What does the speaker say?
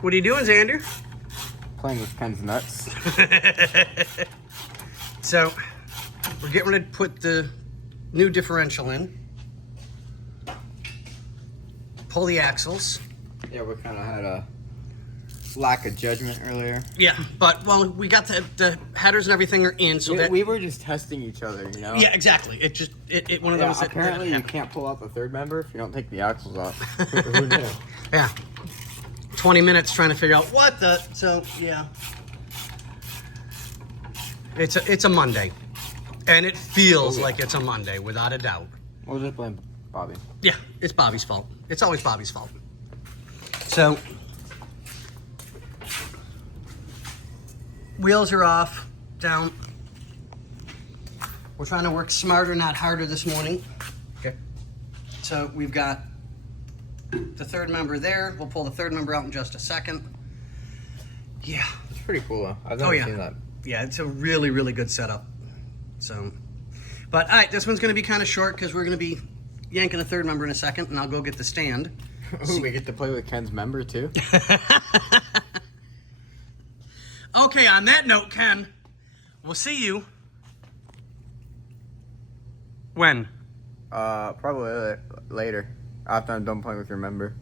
What are you doing, Xander? Playing with Ken's nuts. So, we're getting ready to put the new differential in. Pull the axles. Yeah, we kind of had a lack of judgment earlier. Yeah, but, well, we got the headers and everything are in, so we were just testing each other, you know? Yeah, exactly. It just, one of those... Apparently you can't pull out the third member if you don't take the axles off. Who knew? Yeah. 20 minutes trying to figure out what the... So, yeah. It's a Monday. And it feels like it's a Monday, without a doubt. We'll just blame Bobby. Yeah, it's Bobby's fault. It's always Bobby's fault. So... Wheels are off, down. We're trying to work smarter, not harder this morning. Okay. So we've got the third member there. We'll pull the third member out in just a second. Yeah. It's pretty cool, though. I've never seen that. Yeah, it's a really, really good setup. So, but all right, this one's going to be kind of short because we're going to be yanking the third member in a second, and I'll go get the stand. Ooh, we get to play with Ken's member, too? Okay, on that note, Ken, we'll see you. When? Probably later. After I'm done playing with your member.